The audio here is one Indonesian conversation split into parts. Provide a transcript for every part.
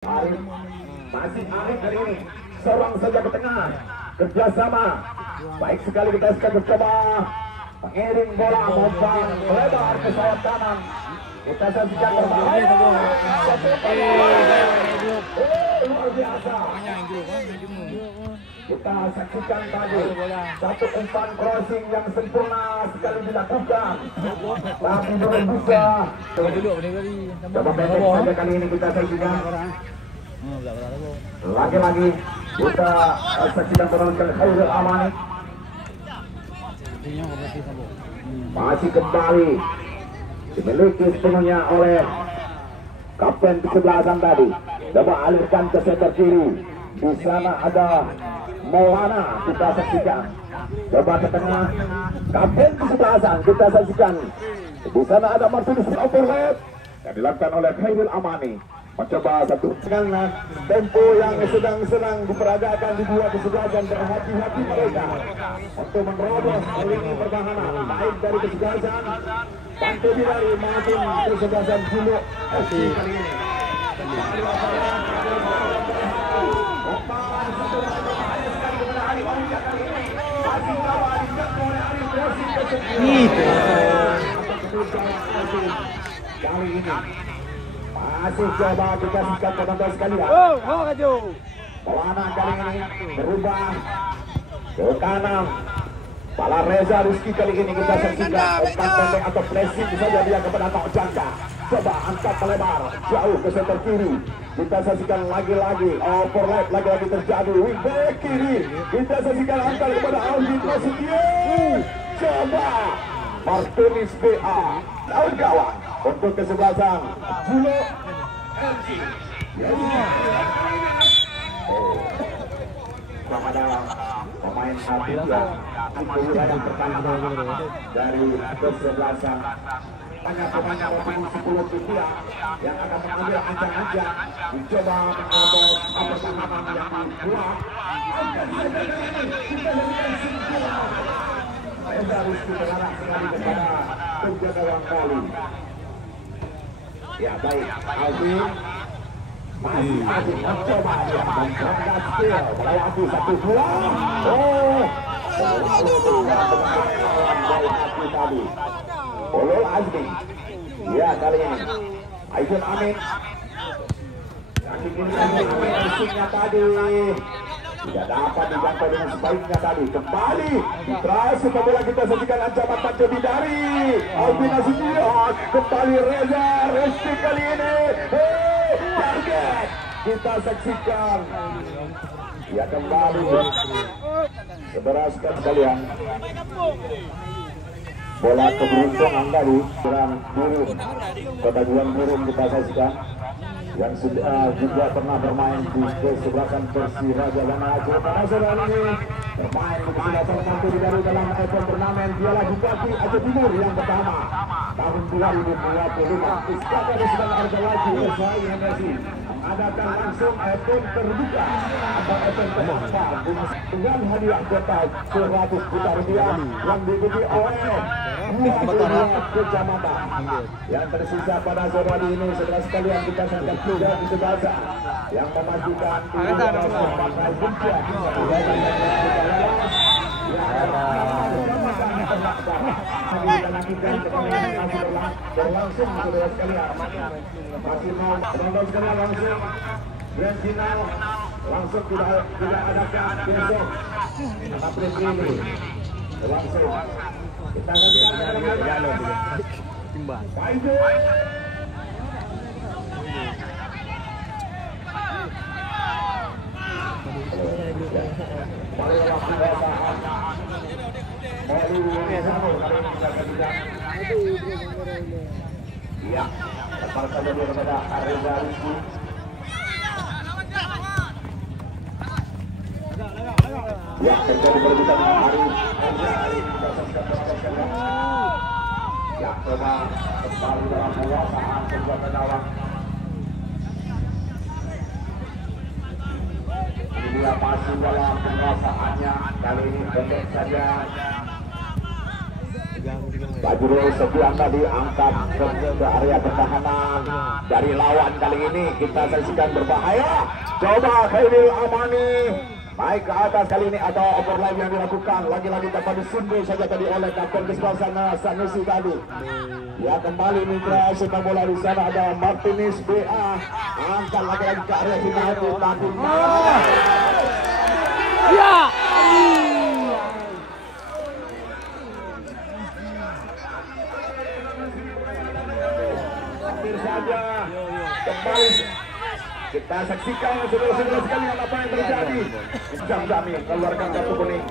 Arif, masih Arif hari ini seorang saja ke tengah, kerjasama baik sekali. Kita akan mencoba mengiring bola mempan melebar ke sayap kanan. Kita saksikan berbahaya, luar biasa. Kita saksikan tadi satu umpan crossing yang sempurna sekali dilakukan, tapi belum bisa. Coba pendek saja kali ini kita saksikan. Lagi-lagi kita saksikan penonton Khairul Amani. Masih kembali dimiliki sepenuhnya oleh kapten kesebelasan tadi. Coba alirkan ke center kiri. Di sana ada Maulana, kita saksikan. Coba ke tengah, kapten kesebelasan kita saksikan. Di sana ada Martinus overhead yang dilakukan oleh Khairul Amani. Mencoba satu serangan tempo yang sedang diperagakan di dua kesebelasan. Berhati-hati mereka untuk menerobos lini pertahanan baik dari kesebelasan Pantai Bidari maupun kesebelasan Juluk FC kali ini. Kali ini masih coba kita sikat penonton sekalian. Maulana kali ini berubah ke kanan. Pala Reza Rizky kali ini kita saksikan umpan pendek atau flashing saja dia kepada Nok Jangka. Coba angkat melebar jauh ke center kiri. Kita saksikan lagi-lagi overlap lagi-lagi terjadi. Wingback kiri kita saksikan angkat kepada Alvin Nasution. Coba Martinus BA lawan gawang untuk kesebelasan Juluk FC. Kepada pemain Abidja yang pertama dari kesebelasan. Hanya pemain 10 rupiah yang akan mengambil ancang-ancang mencoba mengambil pertahanan yang kuat. Reza Rizky berharap sekali kepada penjaga gawang kali. Ya baik, Alvin masih mencoba dia mengangkat skill melewati satu bola. Tadi Ulul Azmi, ya kali ini Aizun Amin. Kaki kiri Amin musiknya tadi tidak dapat dijangkau dengan sebaiknya tadi. Kembali terus bola kita saksikan ancaman Pantai Bidari. Alvin Nasution kembali Reza Rizky kali ini. Target kita saksikan. Ya kembali seberaskan sekalian. Bola keberuntungan dari Serang Burung, Kota Juan Burung kita saksikan yang sudah juga pernah bermain di kesebelasan Persiraja dan Aceh. Karena saudara ini bermain di kesebelasan Pantai Bidari dalam event turnamen Piala Bupati Aceh Timur yang pertama tahun 2025. Iskandar sedang harga lagi SHI MSI mengadakan langsung event terbuka atau event terbuka dengan hadiah kuota 100 juta rupiah yang diikuti oleh 22 kecamatan. Yang tersisa pada sore hari ini saudara sekalian kita sangat sudah di sebelah yang memastikan pakai bunca berlangsung saudara sekalian. Masih mau penonton sekalian langsung grand final langsung tidak adakan besok April ini langsung kita timbang. Ya, lepas saja dia kepada Reza Rizky. Ya, terjadi perebutan hari. Ya, coba kembali dalam penguasaan perbuatan awak. Dia masih dalam penguasaannya kali ini pendek saja. Bajrul Sofian tadi angkat ke area pertahanan dari lawan. Kali ini kita saksikan berbahaya. Coba Khairil Amani naik ke atas. Kali ini ada overlap yang dilakukan. Lagi-lagi dapat disunduh saja tadi oleh kapten kesebelah sana Sanusi tadi. Ya, kembali mitra sepak bola di sana ada Martinez BA. Angkat lagi-lagi ke area final tapi ya. saja kembali kita saksikan saudara-saudara sekalian apa yang terjadi. Jam-jami keluarkan kartu kuning.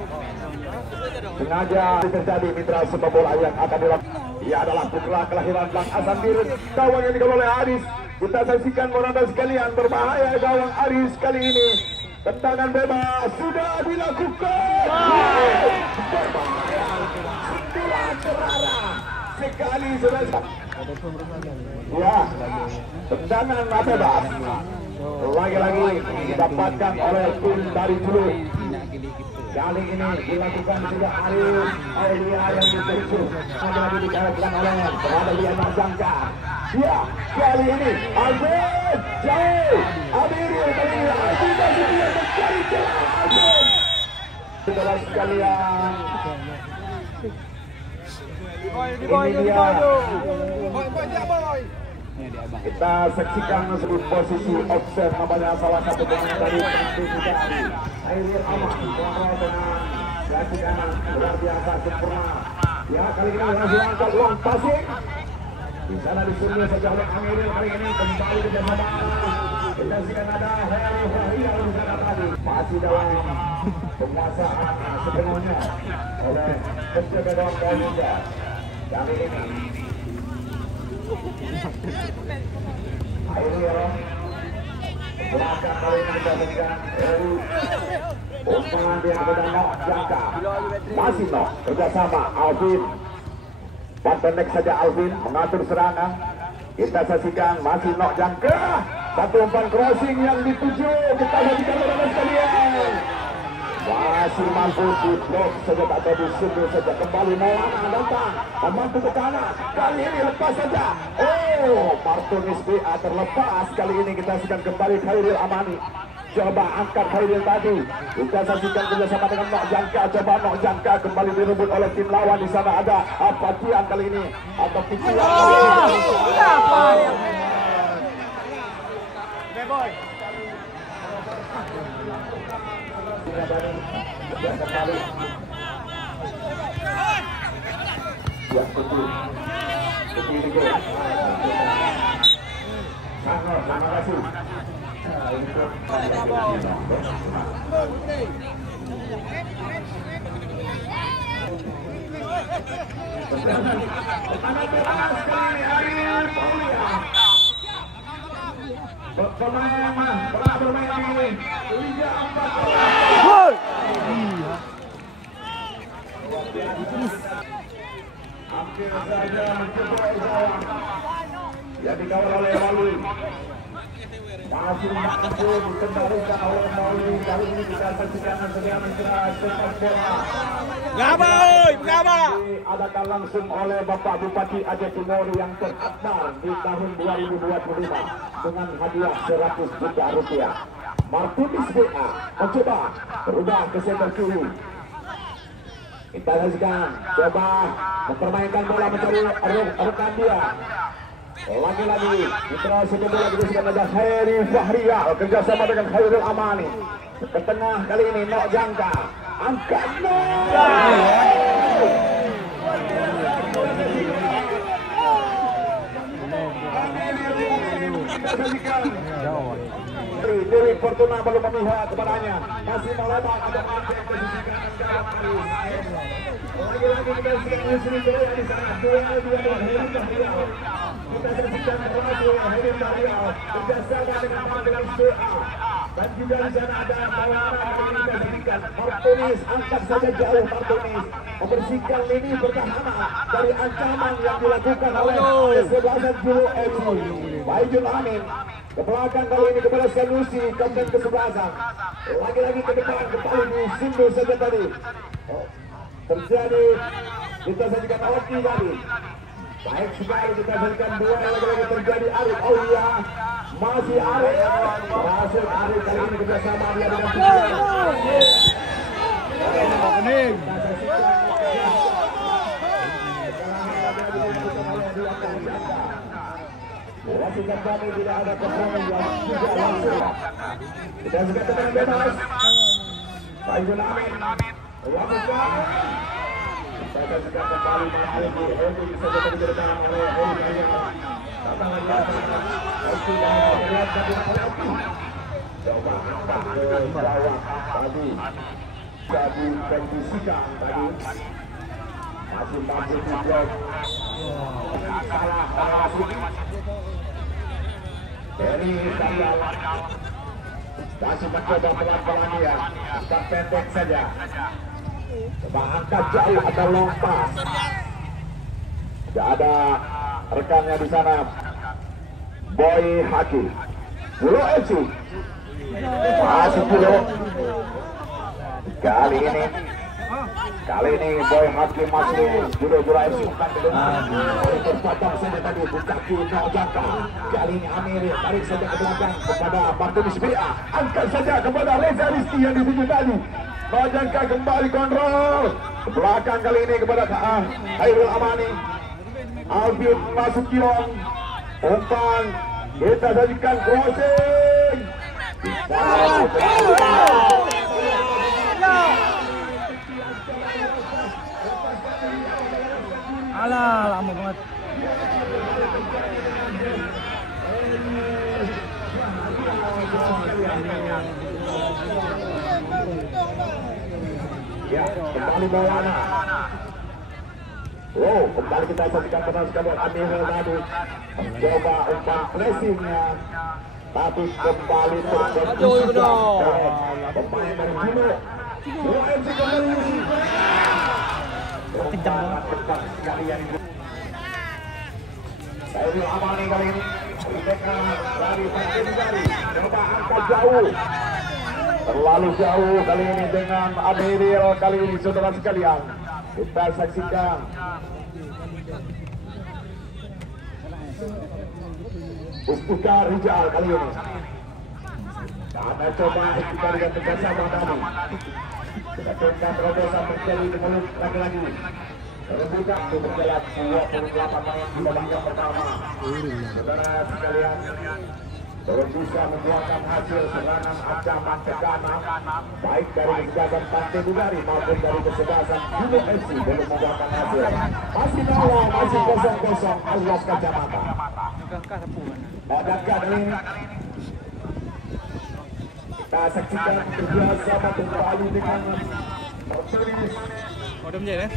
Sengaja terjadi mitra sepak bola yang akan dilakukan. Ia adalah putra kelahiran Bang Asandir, gawang yang dikawal oleh Aris. Kita saksikan moranda sekalian berbahaya gawang Aris kali ini. Tendangan bebas sudah dilakukan. Berbahaya, sentuhan terarah sekali saudara. Ya, tendangan bebas lagi-lagi didapatkan oleh tim dari Julu. Kali ini dilakukan juga Arif Aulia yang dituju. Lagi dikalahkan oleh Raden Jangka. Ya, kali ini Alvin jauh. Adiril kali ini Alvin masih dia mencari celah. Alvin, saudara sekalian. Ini dia. Kita saksikan sebuah posisi offset namanya salah satu pemain dari Indonesia. Khairil Amani dengan kaki kanan luar biasa sempurna. Ya, kali ini langsung angkat uang passing. Di sana disuruh saja oleh Amiril. Kali ini kembali ke bersama. Kita saksikan ada Heri Fahriya di sana tadi. Masih dalam penguasaan sepenuhnya oleh penjaga gawang Indonesia. Kali ini Airil belakang kali ini kita berikan dari umpangan dia kepada Nok Jangka. Masih Nok kerjasama Alvin. Pendek saja Alvin mengatur serangan. Kita saksikan masih Nok Jangka. Satu umpan crossing yang dituju. Kita saksikan bersama sekalian. Masih mampu di blok saja tak ada disunduh saja. Kembali Maulana datang membantu ke kanan. Kali ini lepas saja. Oh, Martinez BA terlepas. Kali ini kita saksikan kembali Khairil Amani. Coba angkat Khairil tadi. Kita saksikan kerjasama dengan Nok Jangka. Coba Nok Jangka kembali direbut oleh tim lawan. Di sana ada Apatian kali ini atau Pician. Boy. Ya, kembali ya betul sangat terima kasih hampir saja menjebol gawang yang dikawal oleh Mauli. Masih mampu dikendalikan oleh Mauli. Kali ini kita saksikan segera mencerah sepak bola. Gaba. Diadakan langsung oleh Bapak Bupati Aceh Timur yang terdaftar di tahun 2025 dengan hadiah 100 juta rupiah. Martinez BA mencoba berubah ke center kiri. Kita saksikan coba mempermainkan bola mencari rekan dia. Lagi-lagi mitra sepak bola kita ada Heri Fahriya kerjasama dengan Khairil Amani. Ke tengah kali ini Nok Jangka angkat Dewi Fortuna belum memihak kepadanya, masih melebar ada Martin posisi kanan gawang Aris. Lagi-lagi kita saksikan Yusri Jaya di sana, dua Heri Fahriya. Kita saksikan berhasil Heri Fahriya kerjasama dengan Martinez BA. Dan juga di sana ada Maulana yang kita saksikan. Martinez angkat saja jauh. Martinez membersihkan lini pertahanan dari ancaman yang dilakukan oleh kesebelasan Julu FC. Baijun Amin ke belakang kali ini kepada Sanusi, kapten kesebelasan. Lagi-lagi ke depan kembali disunduh saja tadi. terjadi. Kita saksikan hoki tadi. Baik sekali kita saksikan dua lagi terjadi. Arif, oh iya, masih Arif. Berhasil Arif kali ini kerjasama dia dengan kuning. Wasit kami tidak ada kekurangan yang tidak langsung. Kita sudah tenang bebas. Faizul Amin melakukan. Kita sudah kembali mengalami Hedi bisa diberikan oleh Hedi. Tantangan biasa. Hedi dan melihat bagaimana coba ke bawah tadi. Jadi kondisikan tadi. Masih mampu juga. Salah dari Daniel masih mencoba pelan-pelan ya, tak pendek saja. Coba angkat jauh atau lompat. Tidak ada rekannya di sana. Boy Haki, Pulau FC, masih Pulau. Kali ini Boy Haki masih juru-juru FC umpan belum terpotong saja tadi buka kino jangka. Kali ini Amir tarik saja ke belakang kepada Martinus BA, angkat saja kepada Reza Rizky yang dituju tadi. Jangka kembali kontrol ke belakang kali ini kepada Khairul Amani. Albion masuk kirong umpan, kita sajikan crossing. Alah, lama banget. Ya, kembali Maulana. Oh, kembali kita saksikan penonton Amir tadi mencoba umpan pressingnya, tapi kembali terjadi pemain dari Juno. Juno FC kembali. Kencang banget. Khairul Amani kali ini dari Panjang coba angkat jauh, terlalu jauh kali ini dengan Amiril. Kali ini saudara sekalian kita saksikan Ustika Rijal kali ini. Karena coba kita lihat kerjasama tadi. Kita tengah terobosan mencari di mulut lagi-lagi. Rebutan berjalan 28 menit di babak yang pertama. Saudara sekalian, belum bisa membuahkan hasil serangan ancaman tekanan baik dari kesebelasan Pantai Bugari maupun dari kesebelasan Juno FC belum membuahkan hasil. Masih nol, masih 0-0 alias kacamata. Adakah ini kita saksikan kerjasama kembali dengan Martinus. Đâm về đấy.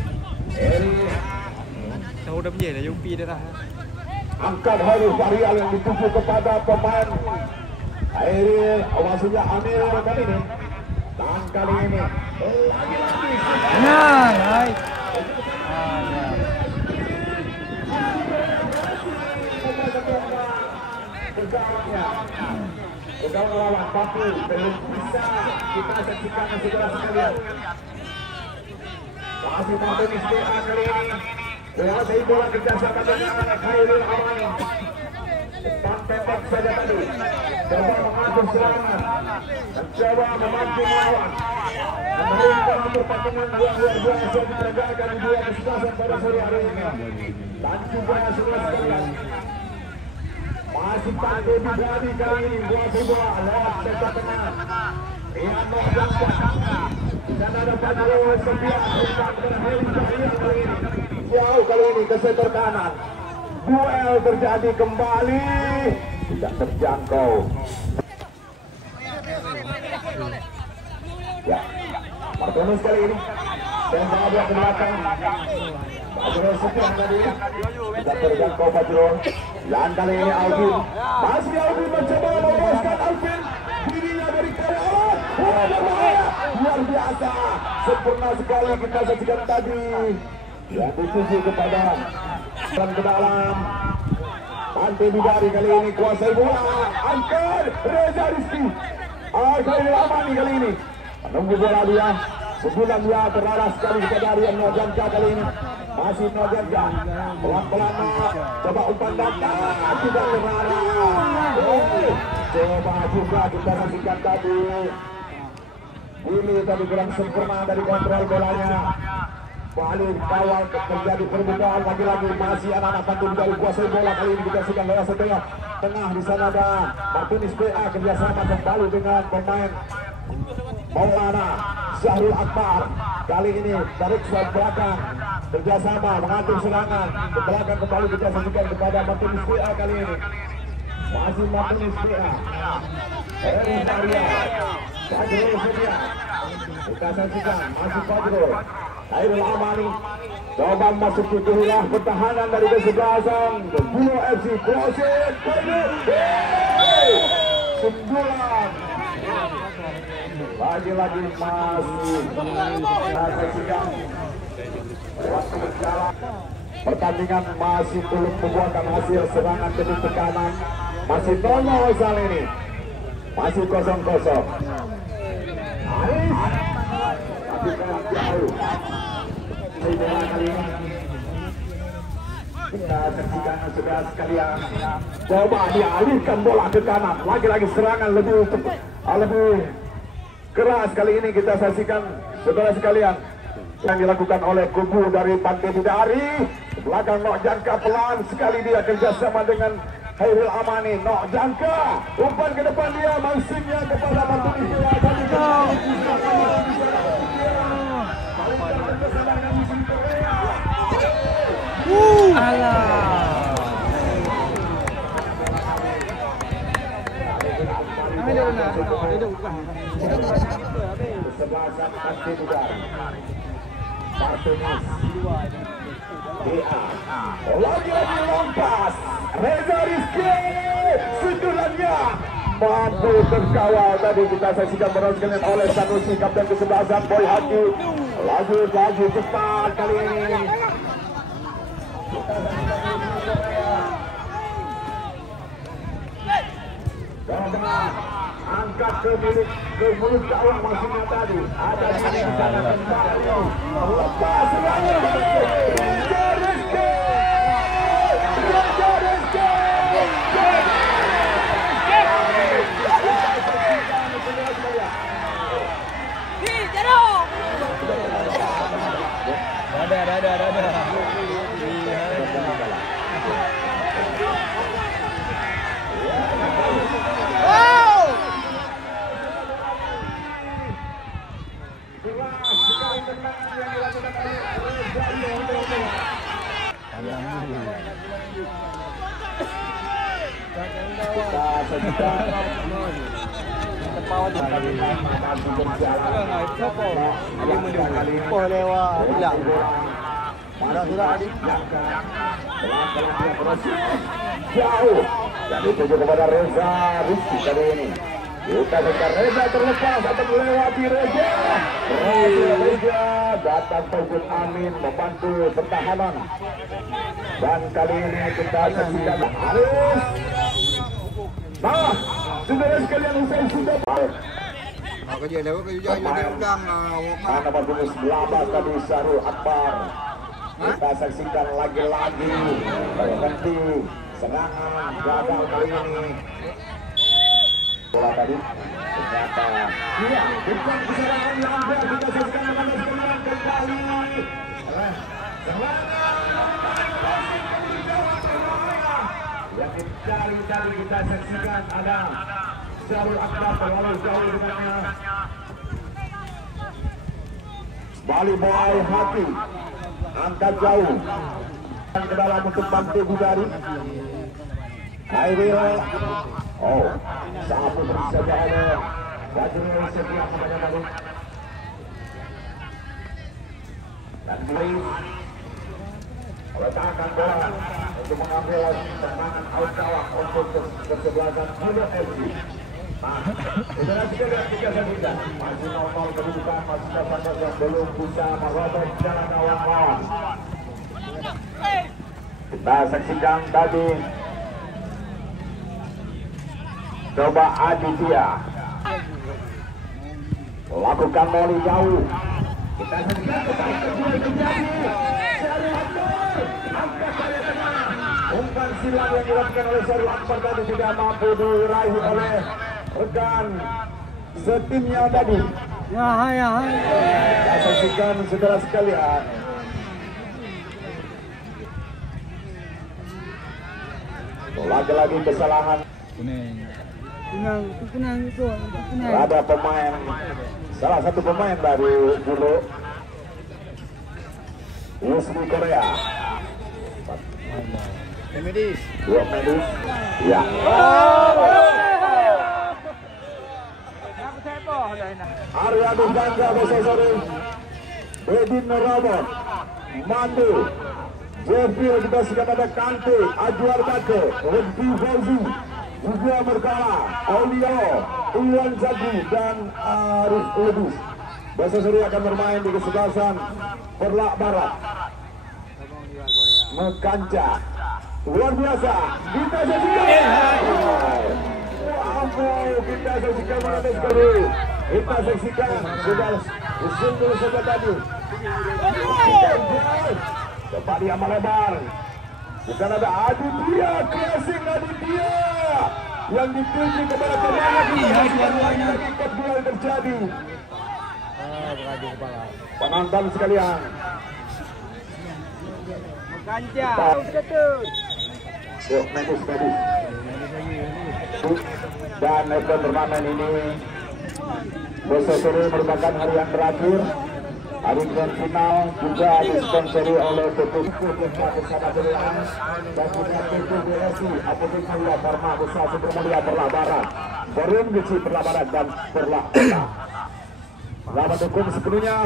Đâu đâm về là UP đây lah. Angkat Hairul Fahrial yang dituju kepada pemain maksudnya Amir kali ini. Dan kali ini lagi-lagi. Nah, baik. Kita melawan tapi belum bisa kita saksikan saudara sekalian. Masih Martinus BA kali ini menguasai bola kerjasama dengan Khairul Amani. Umpan pendek saja tadi. Coba mengatur serangan, mencoba memancing lawan. Memberikan pertandingan luar biasa diperagakan di dua kesempatan pada sore hari ini. Dan juga saudara sekalian, masih Pantai Bugari kali ini menguasai bola lewat sektor tengah. Lihat di sana ada Pantai sebelah umpan Hairul Fahrial kali ini. Jauh kali ini ke sektor kanan. Duel terjadi kembali, tidak terjangkau. Ya, Martinus kali ini dan dia ke belakang. Fajrul sekian tadi, tidak terjangkau Fajrul. Dan kali ini Alvin, masih Alvin mencoba meloloskan Alvin. Dirinya dari kawan, berbahaya, luar biasa, sempurna sekali kita saksikan tadi. Yang dituju kepada dan ke dalam. Pantai Bugari kali ini kuasai bola, angkat Reza Rizky. Khairul Amani kali ini menunggu bola dia, 9 ya terlaras sekali kepada Rian Nojanka kali ini. Masih Nojanka pelan-pelan coba umpan datang tidak terlaras. Coba juga kita saksikan tadi ini tadi kurang sempurna dari kontrol bolanya. Paling kawal terjadi perebutan lagi-lagi masih anak-anak Bandung dari kuasai bola kali ini kita saksikan lewat setengah tengah di sana ada Martinez PA kerjasama kembali dengan pemain Maulana Syahrul Akbar. Kali ini tarik suat belakang kerjasama mengatur serangan ke belakang kembali kita saksikan kepada Martinez PA kali ini. Masih Martinez PA. Erin Maria Fajrul Sedia kita saksikan masih Fajrul Hairul Amani coba masuk ke wilayah pertahanan dari kesebelasan Bulo FC crossing sembulan lagi-lagi masih kita saksikan waktu berjalan pertandingan masih belum membuahkan hasil serangan demi tekanan masih 0-0 saat ini masih 0-0 tapi kan jauh kita saksikan sudah sekalian coba dialihkan bola ke kanan lagi-lagi serangan lebih keras kali ini kita saksikan saudara sekalian yang dilakukan oleh kubu dari Pantai Bidari belakang Nojanka pelan sekali dia kerjasama dengan Hairul Amani. Nojanka umpan ke depan dia masihnya kepada Martinez lagi-lagi lompas Reza Rizky sundulannya mampu terkawal tadi kita saksikan berhasil oleh Sanusi kapten kesebelasan Boy Haki laju cepat kali ini angkat ke mulut gawang maksudnya tadi ada di sana kembali lepas serangan Reza Rizky ada. Jauh dan dituju kepada Reza Rizky kali ini. Kita dengar Reza terlepas atau melewati Reza datang Faizul Amin membantu pertahanan dan kali ini kita saksikan Haris. Nah, saudara sekalian usai sudah mana Martinez 11 tadi Syahrul Akbar. Kita saksikan lagi-lagi berhenti serangan gagal kali ini. Bola tadi ternyata iya bukan serangan yang ada kita saksikan kembali yang dicari tadi kita saksikan ada Syahrul Akbar terlalu jauh dengannya. Bali Boy Hati angkat jauh dan ke dalam untuk Pantai Bidari. Hairil sapu saja oleh Fajrul Sedia kepada Baru dan Luis letakkan bola untuk mengambil serangan out kawah untuk kesebelasan Bulo FC. Nah, saudara sekalian kita saksikan masih 0-0 kedudukan masih Sambas yang belum bisa merobek jalan kawan-kawan. Kita saksikan tadi coba Aditya lakukan volley jauh Kita saksikan kembali terjadi. Syarul Akbar angkat dari tengah. Umpan silang yang dilakukan oleh Syarul Akbar tadi tidak mampu diraih oleh rekan setimnya tadi. Ya, ya. Kita saksikan saudara sekalian. Lagi-lagi kesalahan. Kunang itu. Ada pemain, salah satu pemain dari dulu Yusri Korea. Medis. Dua medis. Ya. Arya Duganga Besosori, Bedin Robot, Mandu, Jeffrey kita sudah ada Kante, Ajuar Kake, Rizky Fauzi, juga Merkala, Aulio, Iwan Zaki dan Arif Lubis. Besosori akan bermain di kesebelasan Perlak Barat. Mekanca, luar biasa. Kita saksikan. Kita saksikan mana sekali. Kita saksikan sudah usul dulu saja tadi. Kembali amal lebar. Di sana ada Aditya, crossing Aditya yang dituju kepada pemain kedua yang terjadi. Penonton sekalian. Kanca. Yuk, medis. Dan event turnamen ini Besosori merupakan hari yang terakhir. Hari grand final juga disponsori oleh PT Bersama Berian dan juga PT BSI Apotek Mulia Farma Besar Supermulia Perlak Barat, Forum Geci Perlak Barat dan Perlak Kota. Selamat dukung sepenuhnya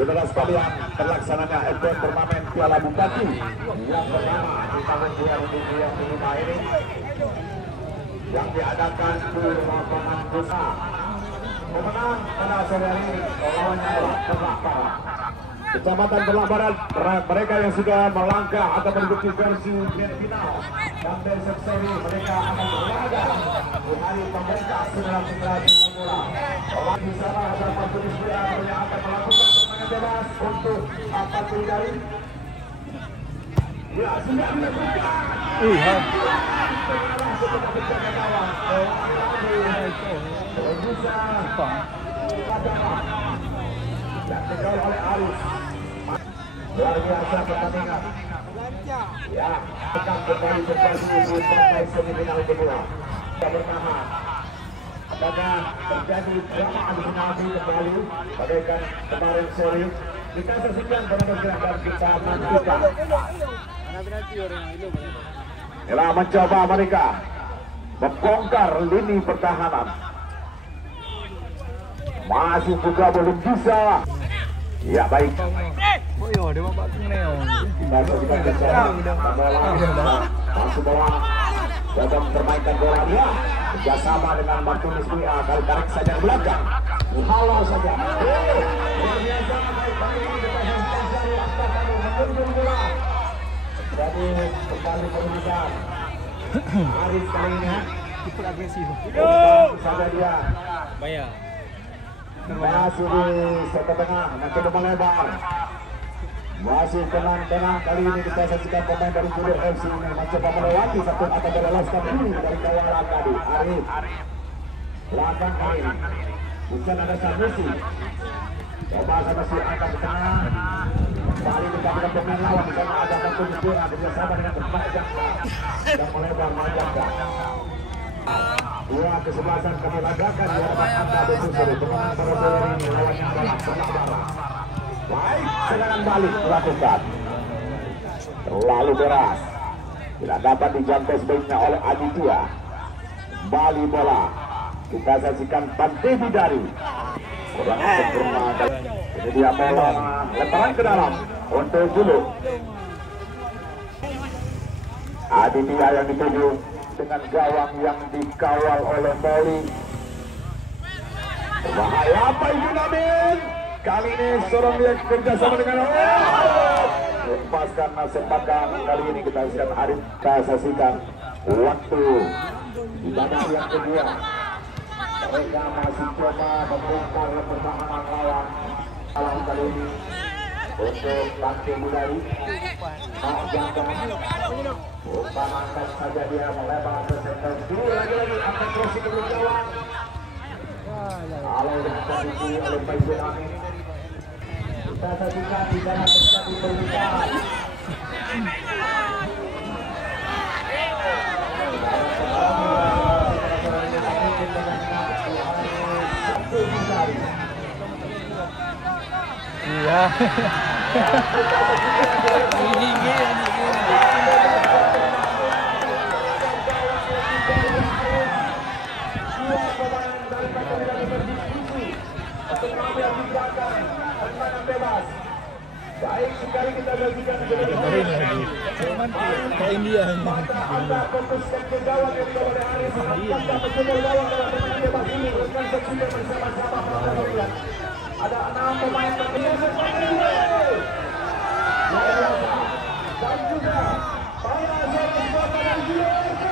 saudara sekalian terlaksananya event turnamen Piala Bupati yang pertama di tahun 2025 ini yang diadakan di lapangan Desa. Pemenang pada sore hari lawannya adalah Perlak Barat. Kecamatan Perlak Barat, mereka yang sudah melangkah atau mengikuti versi grand final dan besok seri mereka akan berlaga di hari pemerintah 19 Mula. Di sana ada 40 pilihan yang akan melakukan permainan bebas untuk 40 dari. Ya, sudah dilakukan. Dan dikawal oleh Arif. Luar biasa pertandingan. Ya, akan kembali seperti di partai semifinal kedua. Kita bertahan. Apakah terjadi drama adu penalti kembali bagaikan kemarin sore? Kita saksikan penonton dan kita nantikan. Inilah mencoba mereka membongkar lini pertahanan. Masih juga belum bisa. Ya baik. Oh iya, dia mau pakai neo. Kita bicara masuk bawah dan mempermainkan bola dia kerjasama dengan Martinez Mia kali tarik saja ke belakang. Halo saja. Jadi kembali perubahan. Arif kali ini Super agresif. saja dia. Bayar. Masih di sektor tengah, mencoba melebar. Masih tenang-tenang kali ini kita saksikan pemain dari Jurul FC ini mencoba melewati satu atau meloloskan diri dari kawalan tadi. Arif belakang kali ini. Bukan ada Sanusi. Coba Sanusi angkat ke tengah. Kembali dengan pemain lawan di sana ada satu Jurul bersama dengan pemain yang melebar menjangka. Dua kesebelasan kami lagakan di hadapan Anda Besosori. Pemenang pada sore ini lawannya adalah Perlak Barat. Baik, serangan balik dilakukan. Terlalu deras. Tidak dapat dijangkau sebaiknya oleh Aditya. Kembali bola. Kita saksikan Pantevi dari. Kurang sempurna. Ini dia bola lemparan ke dalam untuk dulu. Aditya yang dituju dengan gawang yang dikawal oleh Moli. Bahaya apa itu Nabil? Kali ini seorang dia kerjasama dengan lepaskan sepakan. Kali ini kita saksikan waktu di babak yang kedua. Mereka masih coba membongkar pertahanan lawan. Malam kali ini untuk Bangke Budari umpan angkat saja dia melebar ke center kiri lagi akan crossing ke gawang. Kalau dihasilkan oleh Faizul Amin, kita saksikan di sana terjadi perubahan. Iya. Baik sekali kita saksikan Kayak India. Anda fokuskan ke gawang yang dibawa oleh Aris. Anda mencoba gawang dalam permainan bebas ini. Rekan saksikan bersama-sama para pemain. Ada 6 pemain terbiasa dan juga para service kota dan GRK.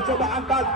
Coba angkat.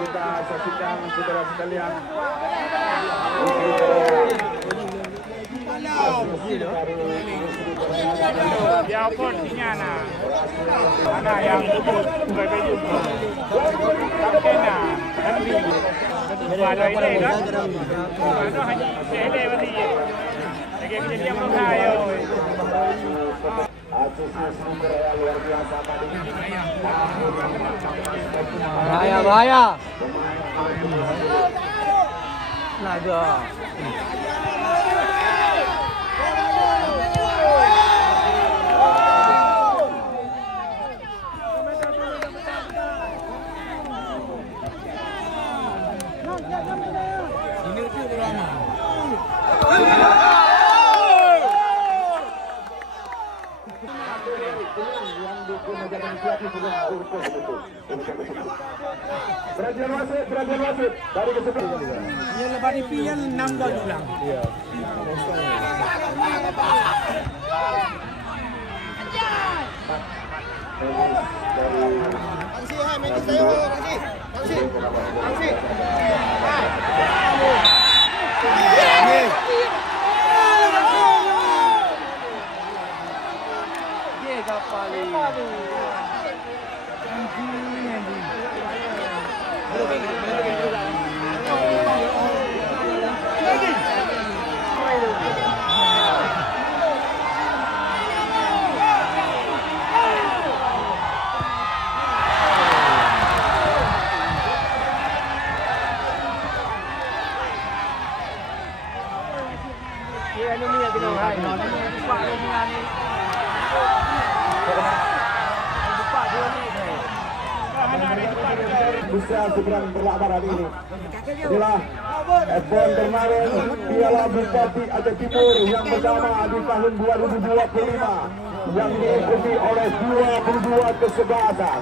Kita saksikan saudara sekalian. Biarpun Tiana mana yang berbeda tapi nah nanti ada ini kan ada hanya ini bagi kejadian mengayo luar biasa tadi. Bahaya. Naga. Ini tu drama. Perhatian wasit dari kesempatan. Yang lepas ni pian 6 dah ulang. Iya. Bisa segera berlabar hari ini. Inilah F1 kemarin Piala Bupati Aceh Timur yang pertama di tahun 2025 yang diikuti oleh 22 kesebelasan.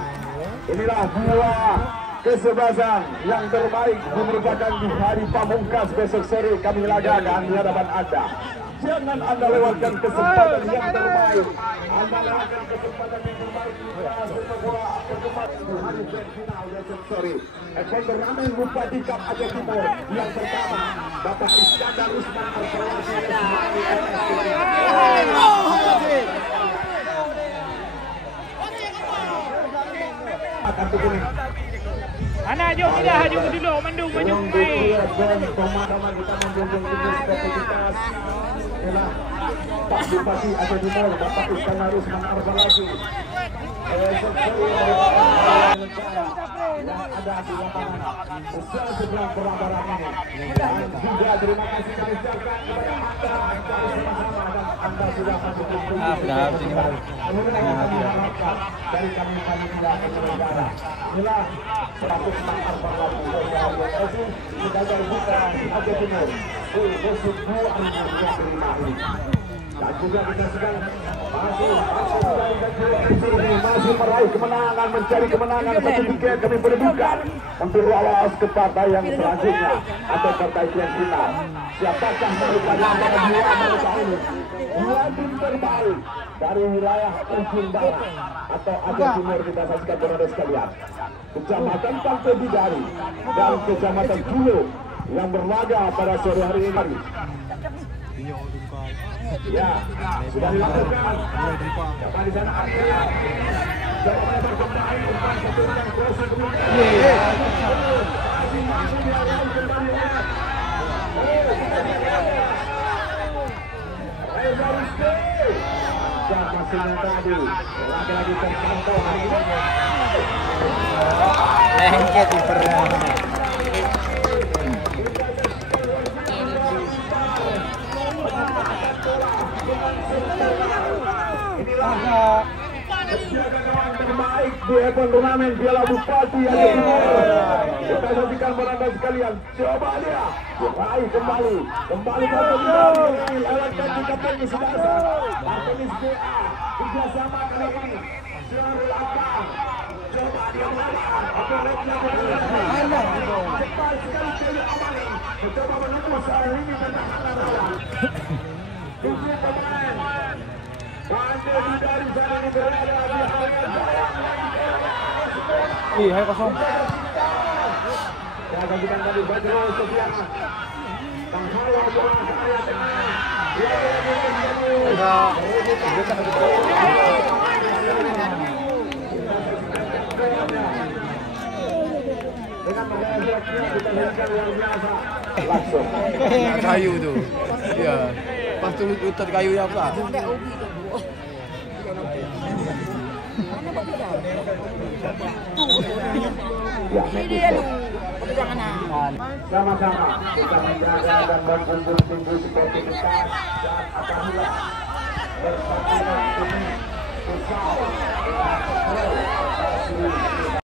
Inilah 2 kesebelasan yang terbaik merupakan di hari pamungkas besok sore kami lagakan di hadapan Anda. Jangan Anda lewatkan kesempatan yang terbaik. Anda lewatkan kesempatan yang terbaik sepak bola perkembangan di hari final besok sore. F1 turnamen Bupati Cup Aceh Timur yang pertama Bapak Iskandar Usman Arsalasi kartu kuning. Anak jom kita jom dulu mendung maju main. Pemadaman kita menjunjung tinggi sportivitas. Inilah Pak Bupati Aceh Timur, Bapak Iskandar Usman lagi. Yang ada di lapangan usaha sebelah perlawanan ini. Dan juga terima kasih kami ucapkan kepada Anda sama-sama dan Anda sudah masuk ke dari kami tidak penyelenggara. Inilah 104 berlaku dari kita terbuka Aceh Timur musim 2025 ini. Dan juga kita sedang masih meraih kemenangan, mencari kemenangan satu tiga kami berdukan untuk lolos ke partai yang selanjutnya atau partai yang final. Siapakah merupakan antara dua mereka ini? Dua tim terbaik dari wilayah ujung barat atau Aceh Timur kita saksikan berada sekalian. Kecamatan Pantai Bidari dan Kecamatan Pulau yang berlaga pada sore hari ini. Ya, sudah dilakukan. Siapa di sana? Siapa yang berkembang? Umpan satu yang cross kemudian. Masih tadi, lagi-lagi terpantau hari ini. Lengket kipernya. Penjagaan terbaik di event turnamen Piala Bupati Aceh Timur. Kita saksikan beranda sekalian. Coba dia diraih kembali lewat kaki kapten Sudasa. Kapten SBA kerjasama kali ini. Syarul Akbar. Coba dia melawan. Cepat sekali Dewi Amali. Mencoba menembus lini pertahanan lawan. 7 pemain. Pantai Bidari saat ini berada di Ih, hai kosong. Saya saksikan tadi Badro Sofiana. Penghalau bola ke area tengah. Dengan menggaya kita saksikan luar biasa. Langsung. Kayu tu. Ya. Pas tu lutut kayu ya apa? Sama-sama kita menjaga dan berkumpul tinggi sportivitas dan apabila bersama ini besar